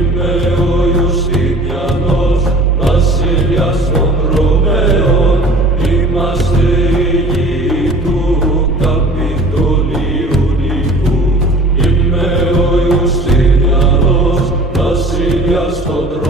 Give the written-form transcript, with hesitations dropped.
Είμαι ο Ιουστινιανός, βασιλιάς των Ρωμαίων, είμαστε οι γη του Καπιτολίου νικού. Είμαι ο Ιουστινιανός, βασιλιάς των Ρωμαίων,